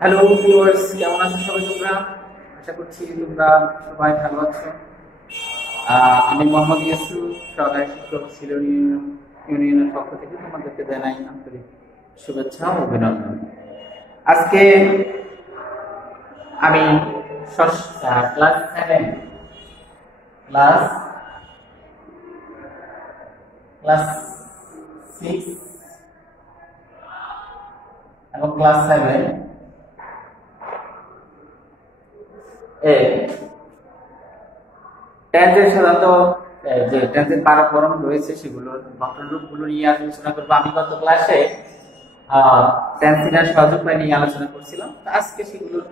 Hello viewers, কেমন আছো সবাই? তোমরা আশা করছি তোমরা সবাই ভালো আছো। আমি মোহাম্মদ ইউসুফ, সহকারী শিক্ষক সিলেট ইউনিয়নের পক্ষ থেকে তোমাদেরকে জানাই আন্তরিক শুভেচ্ছা ও অভিনন্দন। আজকে আমি ক্লাস 7 ক্লাস ক্লাস 6 এবং ক্লাস 7 টেন্সের সাধারণত যে টেন্সের পারাক্রম রয়েছে সেগুলোর ঘটনারূপগুলো নিয়ে আলোচনা করবো। আমি গত ক্লাসে টেন্সিনার সহজ উপায় নিয়ে আলোচনা করছিলাম, আজকে সেগুলোর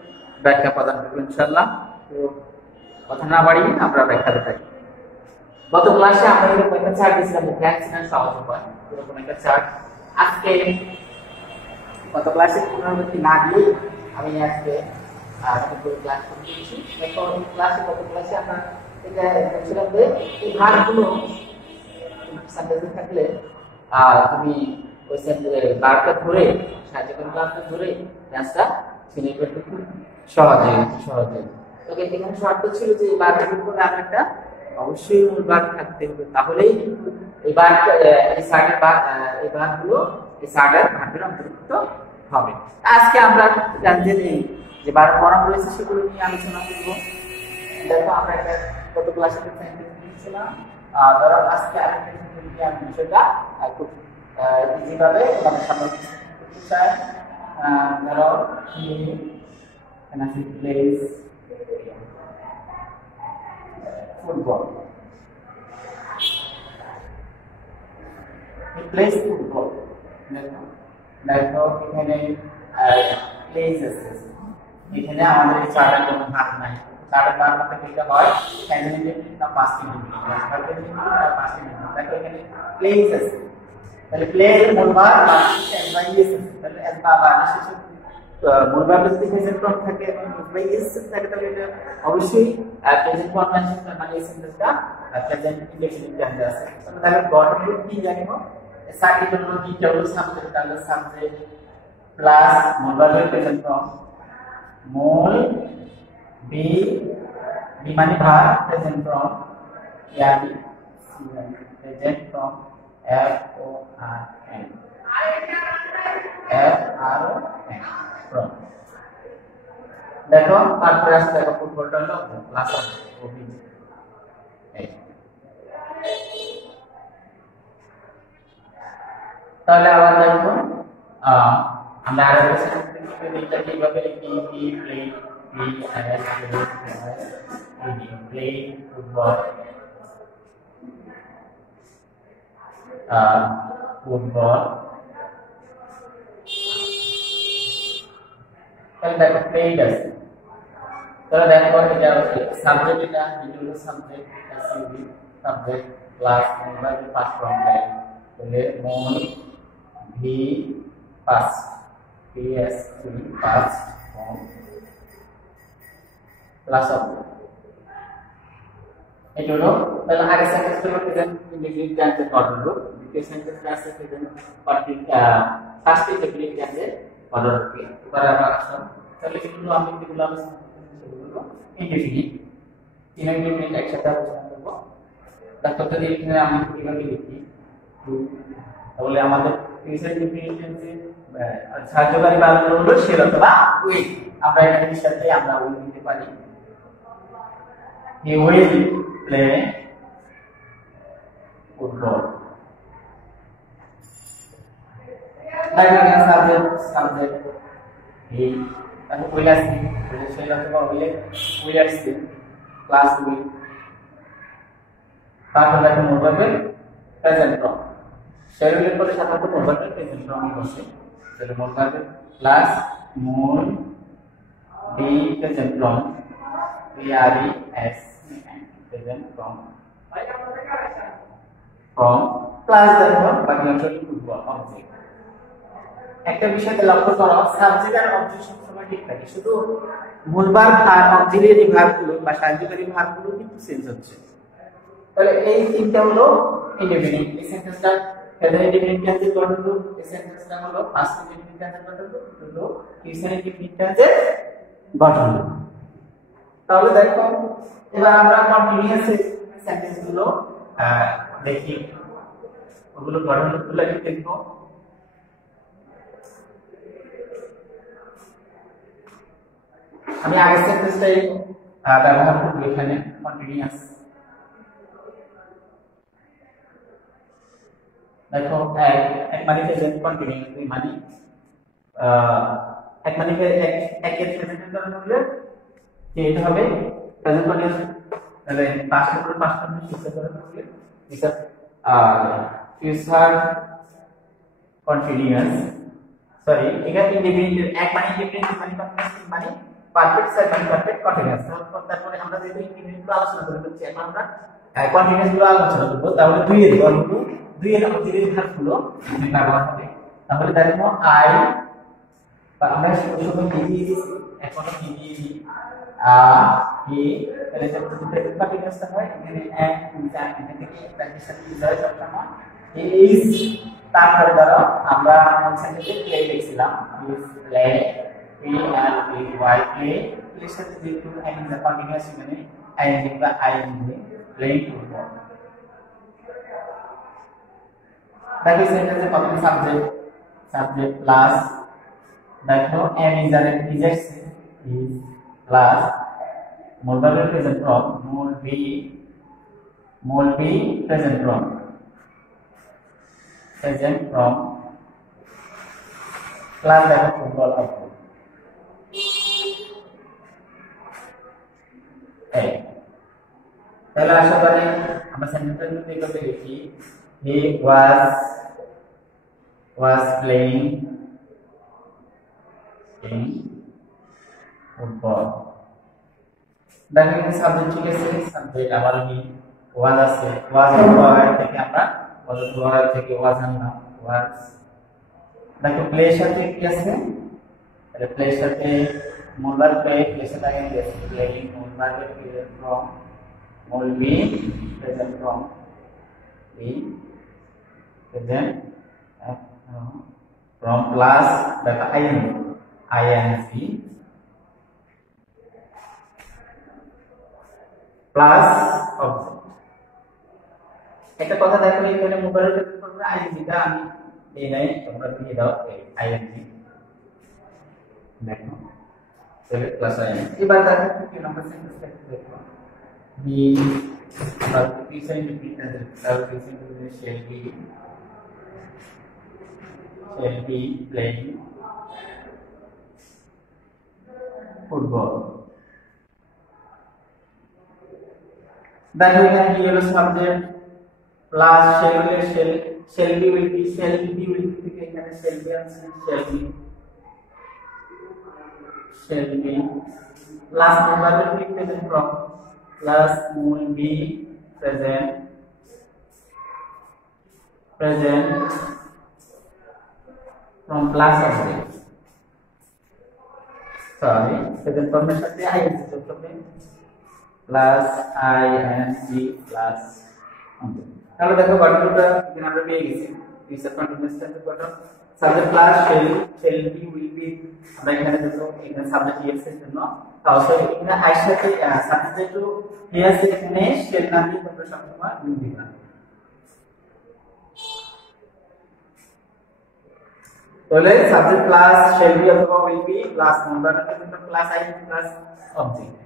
ব্যাখ্যা প্রদান করবো ইনশাআল্লাহ। তো কথা না বাড়িয়ে আমরা ব্যাখ্যাতে থাকি। গত ক্লাসে আমরা এরকম একটা চার্ট দিয়েছিলাম, টেন্সিনার সহজ উপায়, এরকম একটা চার্ট। আজকে গত ক্লাসে পুনরাবৃত্তি না দিয়ে আমি আজকে ক্লাস করছি। গত ক্লাসে আমরা এটা বলছিলাম যে এই ভার্বগুলো সেন্টেন্সে থাকলে তুমি ওই ভার্বটা ধরে সাহায্যকারী ভার্বটা ধরে টেন্সটা চিনে ফেলতে খুব সহজে। তবে এখানে শর্ত ছিল যে এই ভার্বের উপরে আর একটা অবশ্যই মূল ভার্ব থাকতে হবে, তাহলেই কিন্তু এই ভার্বটা এই ভার্বগুলো এই সার্টের ভার্বের অন্তর্ভুক্ত হবে। আজকে আমরা জানতে নেই যে ভার্ব ফর্ম রয়েছে সেগুলো নিয়ে আলোচনা করব। দেখো আমরা একটা গত ক্লাসে সেন্টেন্স দিয়েছিলাম, ধরো আজকে আরেকটা সেন্টেন্স দিয়ে আমি বিষয়টা খুব ইজিভাবে তোমাদের সামনে করতে চাই। ধরো he plays football, he plays football. দেখো এখানে প্লেস আছে, এখানে আমাদের চারটা কোনো ভাগ নাই। চারটা ভাগ মধ্যে যেটা হয় ফ্যামিলি না পাস্ট ইন্ডিপেন্ডেন্ট আর পাস্ট ইন্ডিপেন্ডেন্ট। দেখো এখানে প্লেস আছে, তাহলে প্লেস মূল ভাগ এসবাইএস আছে, তাহলে এসবা শেষে মূল ভাগ যদি প্রেজেন্ট ফর্ম থাকে এবং এসবাইএস থাকে তাহলে এটা অবশ্যই প্রেজেন্ট ফর্ম মানে এই সেন্টেন্সটা প্রেজেন্ট ইনডেফিনিট টেন্স আছে। তাহলে গঠন কি জানিব, সাইডের জন্য কি হলো সাবজেক্ট, তাহলে সাবজেক্ট প্লাস মূল ভাগের প্রেজেন্ট ফর্ম, মূল বি মানে ভার্ব প্রেজেন্ট ফর্ম ইয়াবি present form F O R N form. দেখো তারপরে আসছে দেখো ফুটবলটা হলো প্লাস ওবি। তাহলে আবার দেখো আমরা আরো সেন্টেন্সটা কিভাবে লিখি, play football, তাহলে দেখো প্লেড আছে, তাহলে দেখো এটা সাবজেক্ট, এটা হলো subject SUV subject plus mobile past form played, তাহলে মূল V pass PS past form plus of এটা হলো। তাহলে আগে সেন্টেন্স হলো প্রেজেন্ট ইনডেফিনিট টেন্সের অর্ডার রূপ, দ্বিতীয় সেন্টেন্সটা আছে প্রেজেন্ট ফার্স্ট ইনডেফিনিট টেন্সের অর্ডার রূপে। এবারে আমরা আসলাম, তাহলে এগুলো আমি যেগুলো আলোচনা করছি সেগুলো ইনডেফিনিট, তিন ইনডেফিনিট একসাথে আলোচনা করব। দেখো যদি এখানে আমি কিভাবে লিখি তাহলে আমাদের ফিউচার ইনডেফিনিট টেন্সে সাহায্যকারী ভার্বগুলো হলো শেল অথবা উইল। আমরা এখানে সাথে আমরা উইল দিতে পারি, he will play football. Like again subject he and will as shall অথবা will as class will। তারপর দেখো মোবাইল প্রেজেন্ট ফর্ম, শেডুলের পরে সাধারণত মোবাইল প্রেজেন্ট ফর্ম বসে, তাহলে মোবাইল প্লাস মূল B present form PRES present from plus the verb but usually football object। একটা বিষয়তে লক্ষ্য করো, সাবজেক্ট আর অবজেক্ট সবসময় ঠিক থাকে, শুধু মূল ভার্ব আর অক্সিলিয়ারি ভার্বগুলো বা সাহায্যকারী ভার্বগুলো কিন্তু চেঞ্জ হচ্ছে। তাহলে এই তিনটা হলো ইনডেফিনিট। এই সেন্টেন্সটা প্রেজেন্ট ইনডিফিনিট টেন্সের কতটুকু এই সেন্টেন্সটা হলো পাস্ট ইনডিফিনিট টেন্সের কতটুকু হলো ফিউচার ইনডিফিনিট টেন্সের গঠন। তাহলে দেখো এবার আমরা কন্টিনিউয়াস সেন্টেন্স গুলো দেখি, ওগুলো গঠনগুলো একটু দেখবো। আমি আগের সেন্টেন্সটাই ব্যবহার করব এখানে কন্টিনিউয়াস। দেখো এক মানে প্রেজেন্ট কন্টিনিউয়াস, দুই মানে এক মানে একের প্রেজেন্ট করার হলে কি এটা হবে প্রেজেন্ট কন্টিনিউয়াস, তাহলে পাস্ট এর পাস্ট কন্টিনিউয়াস করার হলে এটা ফিউচার কন্টিনিউয়াস, সরি এখানে ইনডিফিনিট এক মানে ইনডিফিনিট মানে কন্টিনিউয়াস মানে পারফেক্ট সাইড মানে পারফেক্ট কন্টিনিউয়াস। তারপরে আমরা যেহেতু ইনডিফিনিট গুলো আলোচনা করে দিচ্ছি, এখন আমরা কন্টিনিউয়াস গুলো আলোচনা করব। তাহলে দুই এর অতিরিক্ত ভার্ব গুলো ব্যবহার হবে। তাহলে দেখো আই বা আমরা শুধু কি দিয়ে দিছি, এখন কি দিয়ে দিই ই, তাহলে যখন প্রেজেন্ট কন্টিনিউয়াস হয় এখানে এক ইনসান এখানে থেকে প্র্যাকটিস হয় সবসময় ইজ, তারপরে ধরো আমরা সেন্টেন্সে প্লে লিখছিলাম is play P L P Y play, প্লের সাথে যেহেতু এন্ড দ্য কন্টিনিউয়াস মানে আইএনজি বা আইএনজি প্লেইং ফুটবল। তাহলে সেন্টেন্সে প্রথম সাবজেক্ট প্লাস দেখো am is are is plus মোল ভার্ব প্রেজেন্ট ফর্ম মোল বি প্রেজেন্ট ফর্ম প্লাস দেখো ফুটবল আউটপুট। তাহলে আশা করি আমরা সেন্টেন্সটা যদি এইভাবে লিখি, হি ওয়াজ প্লেইং ফুটবল। দেখো এখানে সাবজেক্ট ঠিক আছে, সাবজেক্ট আবার হি, ওয়াজ আছে, ওয়াজ থেকে আমরা ওয়াজ থেকে ওয়াজ আনলাম ওয়াজ। দেখো প্লের সাথে কি আছে, তাহলে প্লের সাথে মোল ভার্ব প্লের সাথে আগে আছে playing, mole verb present form will be present from plus the ing plus object। একটা কথা দেখো এখানে মোবাইলের ক্ষেত্রে করবে ing টা আমি এই নাই, তোমরা দিয়ে দাও ing দেখো তাহলে প্লাস ing। এবার দেখো কি নাম্বার সেন্টেন্সটা দেখো, the future independent shall be playing football। দেখো এখানে কি হলো subject plus shall be will be থেকে এখানে shall be আছে shall be plus number will be present from plus will be present from plus object, sorry present form এর সাথে ing যোগ করবে plus ing plus object। তাহলে দেখো গঠনটা এখানে আমরা পেয়ে গেছি, ফিউচার কন্টিনিউয়াস টেন্সের গঠন subject plus shall be will be। আমরা এখানে দেখো এখানে সাবজেক্ট ইএস এর জন্য তাহলে এখানে আই সাথে সাবজেক্ট টু ইএস এখানে shall না দিয়ে তোমরা সবসময় will দিবা। তাহলে সাবজেক্ট প্লাস shall be অথবা will be plus number plus ing plus object.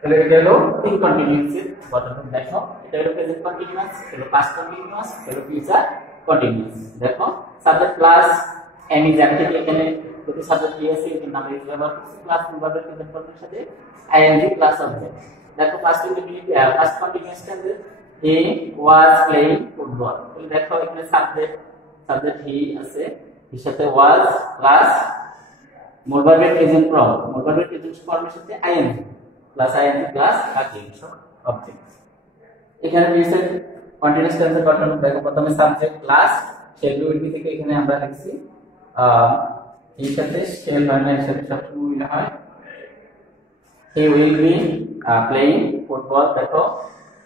তাহলে এটা হলো তিন কন্টিনিউয়াসের গঠন। দেখো এটা হলো প্রেজেন্ট কন্টিনিউয়াস, হলো পাস্ট কন্টিনিউয়াস, হলো ফিউচার কন্টিনিউয়াস। দেখো সাবজেক্ট প্লাস এনি জায়গা থেকে এখানে দুটো সাবজেক্ট দিয়েছে এর নাম লিখে ব্যবহার করছি প্লাস নাম্বারের প্রেজেন্ট ফর্মের সাথে ing প্লাস অবজেক্ট। দেখো পাস্ট কন্টিনিউয়াস টেন্সে হি ওয়াজ প্লেইং ফুটবল। তাহলে দেখো এখানে সাবজেক্ট হি আছে, এর সাথে ওয়াজ প্লাস মোল ভার্বের প্রেজেন্ট ফর্মের সাথে ing plus ing plus object. এখানে ফিউচার কন্টিনিউয়াস টেন্সের গঠন দেখো প্রথমে subject plus shall will be থেকে এখানে আমরা লিখছি এর সাথে shall হয় না, এর সাথে সবসময় will হয়। he will be playing football। দেখো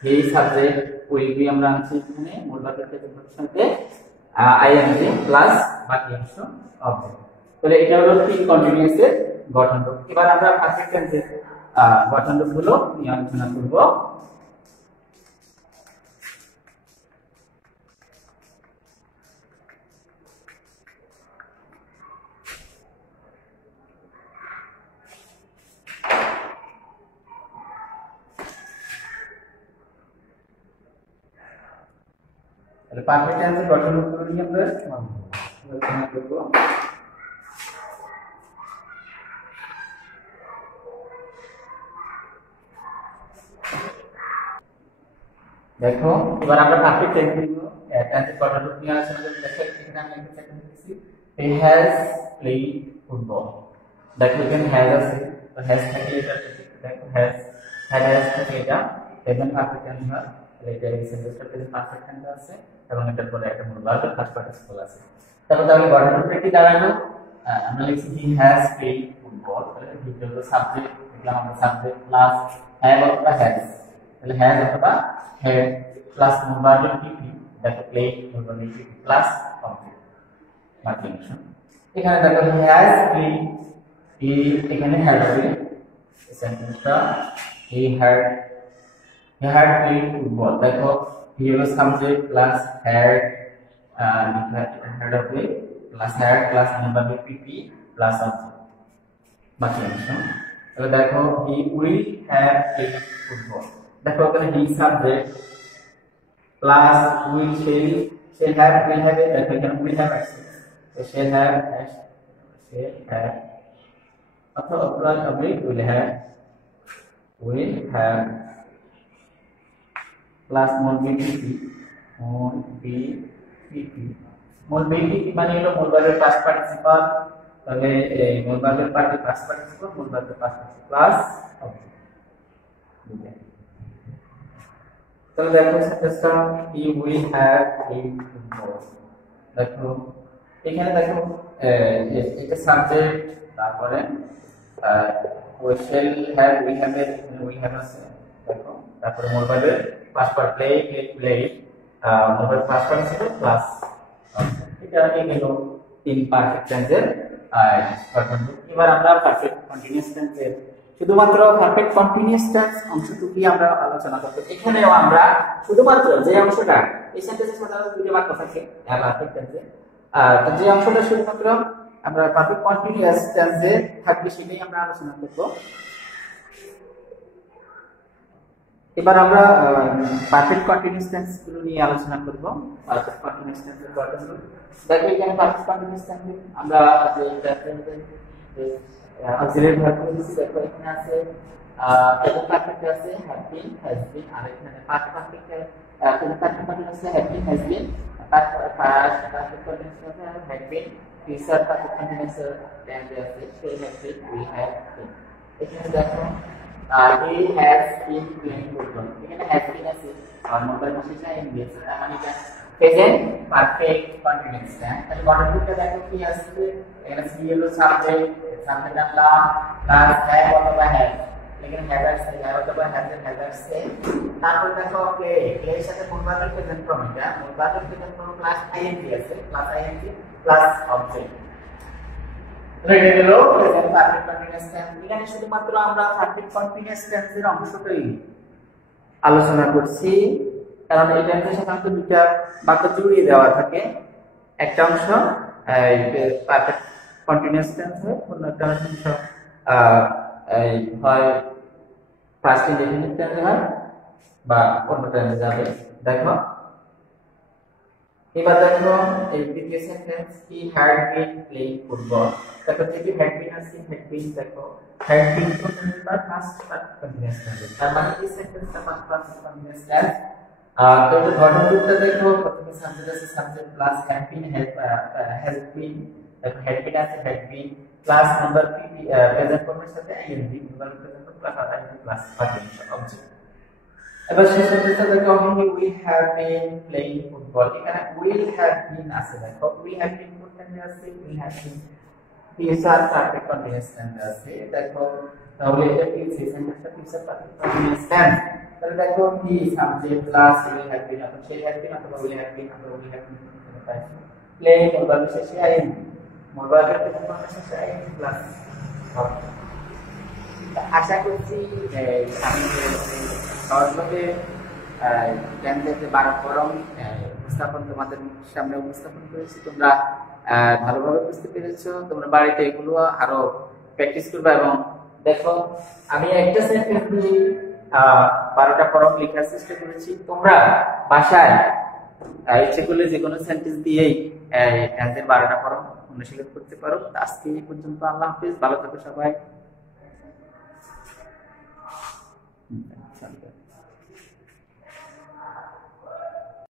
হি সাবজেক্ট উইল বি আমরা আনছি এখানে মূল বাক্যের প্রেজেন্ট সাথে আইএনজি প্লাস বাকি অংশ অবজেক্ট। তাহলে এটা হলো তিন কন্টিনিউয়াস এর গঠন রূপ। এবার আমরা পারফেক্ট টেন্সের গঠন রূপগুলো নিয়ে আলোচনা করব। তাহলে পারফেক্ট টেন্সের গঠন রূপগুলো নিয়ে আমরা আলোচনা করব। দেখো এবার আমরা পারফেক্ট টেন্সের গঠন রূপ নিয়ে আলোচনা করব। দেখো এখানে আমি একটা সেন্টেন্স দিচ্ছি, হি হ্যাজ প্লেড ফুটবল। দেখো এখানে হ্যাজ আছে, তো হ্যাজ থাকলে এটা দেখো হ্যাজ থাকে এটা প্রেজেন্ট পারফেক্ট টেন্স হয়। এটা এই সেন্টেন্সটা প্রেজেন্ট পারফেক্ট টেন্স আছে এবং এটার পরে একটা মূল ভার্বের ফার্স্ট পার্টিসিপল আছে। তারপর তাহলে গঠন রূপে কি দাঁড়ালো, আমরা লিখছি হি হ্যাজ প্লেড ফুটবল। তাহলে হি হলো সাবজেক্ট, দেখলাম আমরা সাবজেক্ট প্লাস হ্যাভ অথবা হ্যাজ, তাহলে হ্যাজ অথবা হ্যাড প্লাস মূল ভার্বের পিপি, দেখো প্লেড মূল ভার্বের পিপি প্লাস অবজেক্ট বাকি অংশ। এখানে দেখো হি হ্যাজ প্লেড, হি এখানে হ্যাড হবে সেন্টেন্সটা, হি হ্যাড প্লেড ফুটবল। দেখো হি হলো সাবজেক্ট প্লাস হ্যাড হবে প্লাস হ্যাড প্লাস মূল ভার্বের পিপি প্লাস অবজেক্ট বাকি অংশ। তাহলে দেখো he will have played football. দেখো এখানে he subject plus will say have will have, দেখো এখানে উইল হ্যাভ আছে, তো সে হ্যাভ অথবা প্লাস হবে উইল হ্যাভ প্লাস মূল বিপিপি মূল বিপিপি মানে হলো মূল ভার্বের পাস্ট পার্টিসিপল। তাহলে এই মূল ভার্বের পাস্ট পার্টিসিপল মূল ভার্বের পাস্ট পার্টিসিপল প্লাস অবজেক্ট। তাহলে দেখো সেন্টেন্সটা হি উইল হ্যাভ প্লেড ফুটবল। দেখো এখানে দেখো এটা সাবজেক্ট, তারপরে we shall have we have এর উই হ্যাভ আছে, দেখো তারপরে মূল ভার্বের পাস্ট পার্ট প্লেড মূল ভার্বের পাস্ট পার্টিসিপল প্লাস এটা গেল তিন পারফেক্ট টেন্সের গঠন রূপ। এবার আমরা পারফেক্ট কন্টিনিউয়াস টেন্সের শুধুমাত্র পারফেক্ট কন্টিনিউয়াস টেন্স অংশটুকুই আমরা আলোচনা করব। এখানেও আমরা শুধুমাত্র যে অংশটা এই সেন্টেন্সের সাধারণত দুটো বাক্য থাকে পারফেক্ট টেন্সে, তো যে অংশটা শুধুমাত্র আমরা পারফেক্ট কন্টিনিউয়াস টেন্সে থাকবে সেটাই আমরা আলোচনা করব। এবার আমরা পারফেক্ট কন্টিনিউয়াস টেন্স গুলো নিয়ে আলোচনা করব। পারফেক্ট কন্টিনিউয়াস টেন্সের গঠন রূপ দেখো এখানে পারফেক্ট কন্টিনিউয়াস টেন্স আমরা যে অক্সিলারি ভার্ব দিয়েছি, দেখো এখানে আছে প্রেজেন্ট পারফেক্ট আছে হ্যাভ বিন হ্যাজ বিন, আর এখানে পাস্ট পারফেক্ট প্রেজেন্ট পারফেক্ট আছে have been has been, past perfect continuous আছে have been, future perfect continuous tense আছে সে have been we have been. এখানে দেখো he has been playing football, এখানে has been আছে আর মোবাইল শেষে ইংলিশ মানে এটা প্রেজেন্ট পারফেক্ট কন্টিনিউয়াস টেন্স। তাহলে গঠন রূপটা দেখো কি আসছে, এখানে সি হলো সাবজেক্ট আনলাম প্লাস হ্যাভ অথবা হ্যাজ, এখানে হ্যাভ আছে হ্যাভ অথবা হ্যাজ আছে। তারপর দেখো এর সাথে মূল ভার্বের প্রেজেন্ট ফর্ম, এটা মূল ভার্বের প্রেজেন্ট ফর্ম প্লাস আইএনজি আছে প্লাস আইএনজি প্লাস অবজেক্ট। এটা হলো প্রেজেন্ট পারফেক্ট কন্টিনিউয়াস টেন্স। এখানে শুধুমাত্র আমরা পারফেক্ট কন্টিনিউয়াস টেন্সের অংশটাই আলোচনা করছি, কারণ এই টেন্সের সাধারণত দুটো বাক্য জুড়িয়ে দেওয়া থাকে। একটা অংশ পারফেক্ট কন্টিনিউয়াস টেন্স হয়, অন্য একটা অংশ হয় পাস্ট ইনডেফিনিট টেন্স হয় বা অন্য টেন্সে যাবে। দেখো এবার দেখো এই দ্বিতীয় sentence he had been playing football. দেখো যেটি হ্যাড বিন আছে হ্যাড বিন, দেখো হ্যাড বিন কন্টিনিউয়াস বা পাস্ট কন্টিনিউয়াস টেন্স, তার মানে এই সেন্টেন্সটা পাস্ট কন্টিনিউয়াস টেন্স। তো এটা গঠন রূপটা দেখো প্রথমে সাবজেক্ট আছে subject plus had been has been, দেখো হ্যাড বিন আছে had been plus number PP present ফর্মের সাথে ING number present form plus ING plus participle object. এবার শেষ সেন্টেন্সটা দেখো he will have been playing football, এখানে উইল হ্যাভ বিন আছে, দেখো উইল হ্যাভ বিন কোন টেন্সে আছে will have been future perfect continuous tense আছে দেখো তাহলে এটা কি সেন্টেন্সটা ফিউচার পারফেক্ট কন্টিনিউয়াস টেন্স তাহলে দেখো কি সাবজেক্ট প্লাস উইল হ্যাভ বিন অথবা সেই হ্যাভ বিন অথবা উইল হ্যাভ বিন অথবা উইল হ্যাভ বিন প্লেইং অথবা শেষে আইএন মোবাইলের থেকে শেষে আইএন প্লাস আশা করছি আমি সহজভাবে ক্যান্ডিডেটে 12 ফরম উপস্থাপন তোমাদের সামনে উপস্থাপন করেছি তোমরা ভালোভাবে বুঝতে পেরেছো তোমরা বাড়িতে এগুলো আরো প্র্যাকটিস করবে এবং দেখো আমি একটা সেন্টেন্স দিয়ে 12টা ফরম লেখার চেষ্টা করেছি তোমরা বাসায় ইচ্ছে করলে যে কোনো সেন্টেন্স দিয়েই টেন্সের 12টা ফরম অনুশীলন করতে পারো আজকে এই পর্যন্ত আল্লাহ হাফেজ ভালো থাকো সবাই